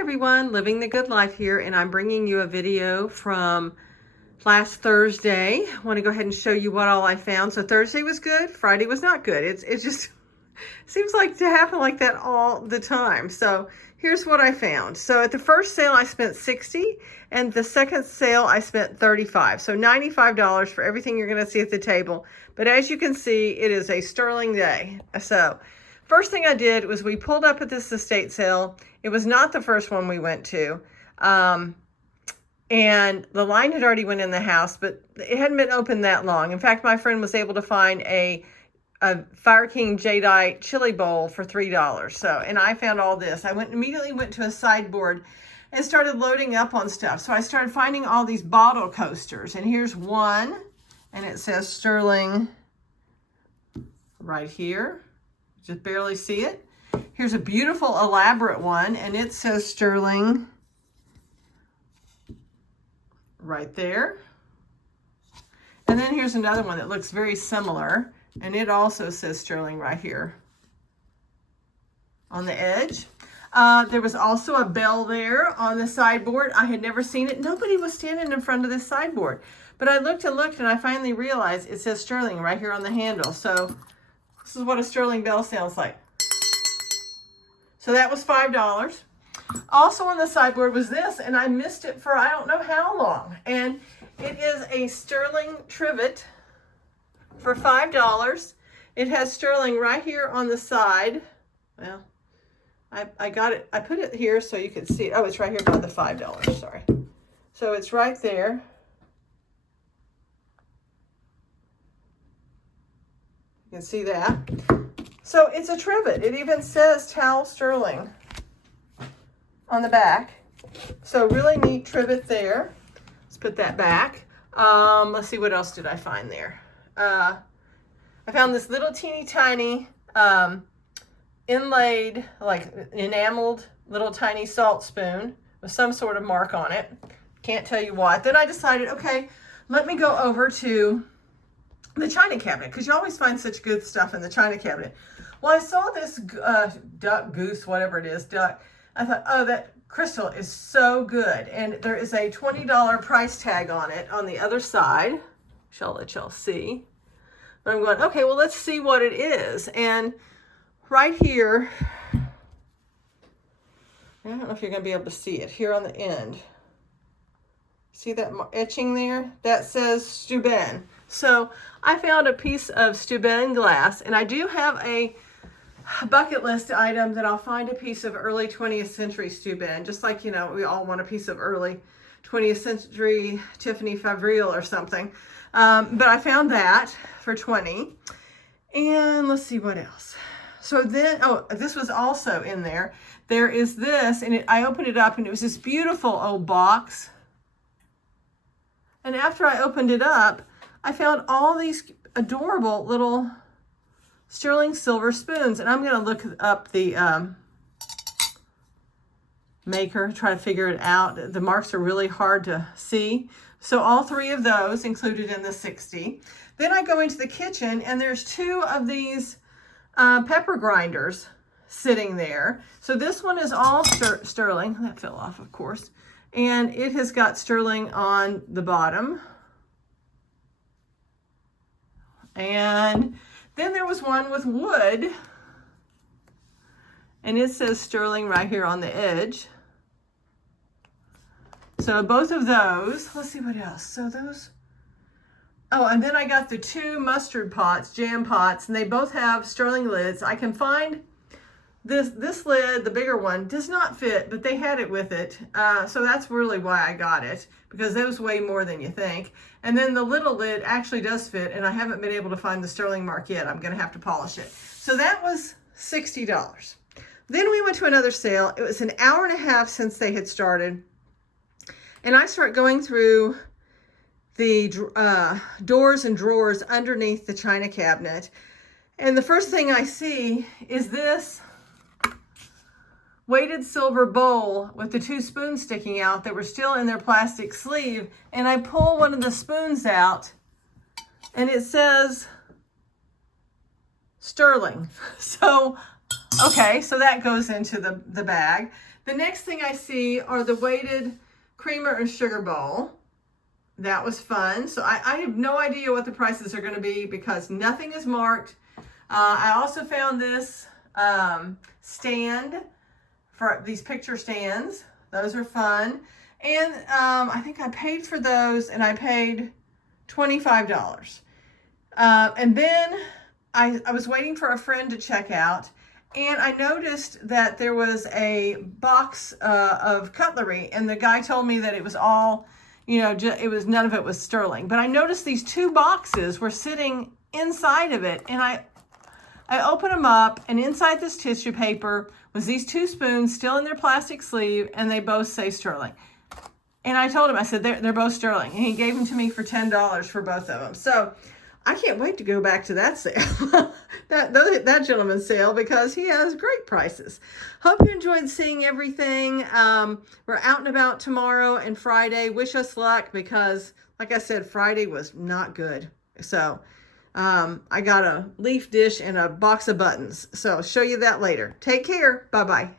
everyone, Living the Good Life here, and I'm bringing you a video from last Thursday. I want to go ahead and show you what all I found. So Thursday was good, Friday was not good. It just seems like to happen like that all the time. So here's what I found. So at the first sale I spent $60, and the second sale I spent $35. So $95 for everything you're going to see at the table. But as you can see, it is a sterling day. So first thing I did was we pulled up at this estate sale. It was not the first one we went to. And the line had already went in the house, but it hadn't been open that long. In fact, my friend was able to find a Fire King Jadeite chili bowl for $3. So, and I found all this. I immediately went to a sideboard and started loading up on stuff. So I started finding all these bottle coasters, and here's one, and it says sterling right here. Just barely see it. Here's a beautiful elaborate one, and it says sterling right there. And then here's another one that looks very similar, and it also says sterling right here on the edge. There was also a bell there on the sideboard. I had never seen it. Nobody was standing in front of this sideboard, but I looked and looked, and I finally realized it says sterling right here on the handle. So this is what a sterling bell sounds like. So that was $5. Also on the sideboard was this, and I missed it for I don't know how long. And it is a sterling trivet for $5. It has sterling right here on the side. Well, I got it. I put it here so you could see it. Oh, it's right here by the $5. Sorry. So it's right there. You can see that. So it's a trivet. It even says towel sterling on the back. So really neat trivet there. Let's put that back. Let's see, what else did I find there? I found this little teeny tiny inlaid, like enameled little tiny salt spoon with some sort of mark on it. Can't tell you what. Then I decided, okay, let me go over to the china cabinet, because you always find such good stuff in the china cabinet. Well, I saw this duck, goose, whatever it is, duck. I thought, oh, that crystal is so good. And there is a $20 price tag on it on the other side, which I'll let y'all see. But I'm going, okay, well, let's see what it is. And right here, I don't know if you're going to be able to see it, here on the end. See that etching there? That says Steuben. So I found a piece of Steuben glass, and I do have a bucket list item that I'll find a piece of early 20th century Steuben, just like, you know, we all want a piece of early 20th century Tiffany Favril or something. But I found that for $20. And let's see what else. So then, oh, this was also in there. There is this, and I opened it up, and it was this beautiful old box. And after I opened it up, I found all these adorable little sterling silver spoons. And I'm going to look up the maker, try to figure it out. The marks are really hard to see. So all three of those included in the 60. Then I go into the kitchen, and there's two of these pepper grinders sitting there. So this one is all sterling. That fell off, of course. And it has got sterling on the bottom. And then there was one with wood, and it says sterling right here on the edge. So both of those, let's see what else. So those, oh, and then I got the two mustard pots, jam pots, and they both have sterling lids. I can find this lid, the bigger one, does not fit, but they had it with it. So that's really why I got it, because those weigh more than you think. And then the little lid actually does fit, and I haven't been able to find the sterling mark yet. I'm going to have to polish it. So that was $60. Then we went to another sale. It was an hour and a half since they had started. And I start going through the doors and drawers underneath the china cabinet. And the first thing I see is this weighted silver bowl with the two spoons sticking out that were still in their plastic sleeve. And I pull one of the spoons out, and it says sterling. So Okay, so that goes into the bag. The next thing I see are the weighted creamer and sugar bowl. That was fun. So I have no idea what the prices are going to be because nothing is marked. I also found this stand for these picture stands. Those are fun. And I think I paid for those, and I paid $25. And then I was waiting for a friend to check out, and I noticed that there was a box of cutlery, and the guy told me that it was all, you know, it was, none of it was sterling. But I noticed these two boxes were sitting inside of it, and I opened them up, and inside this tissue paper was these two spoons still in their plastic sleeve, and they both say sterling. And I told him, I said, they're both sterling. And he gave them to me for $10 for both of them. So I can't wait to go back to that sale, that gentleman's sale, because he has great prices. Hope you enjoyed seeing everything. We're out and about tomorrow and Friday. Wish us luck because, like I said, Friday was not good. So I got a leaf dish and a box of buttons. So I'll show you that later. Take care. Bye-bye.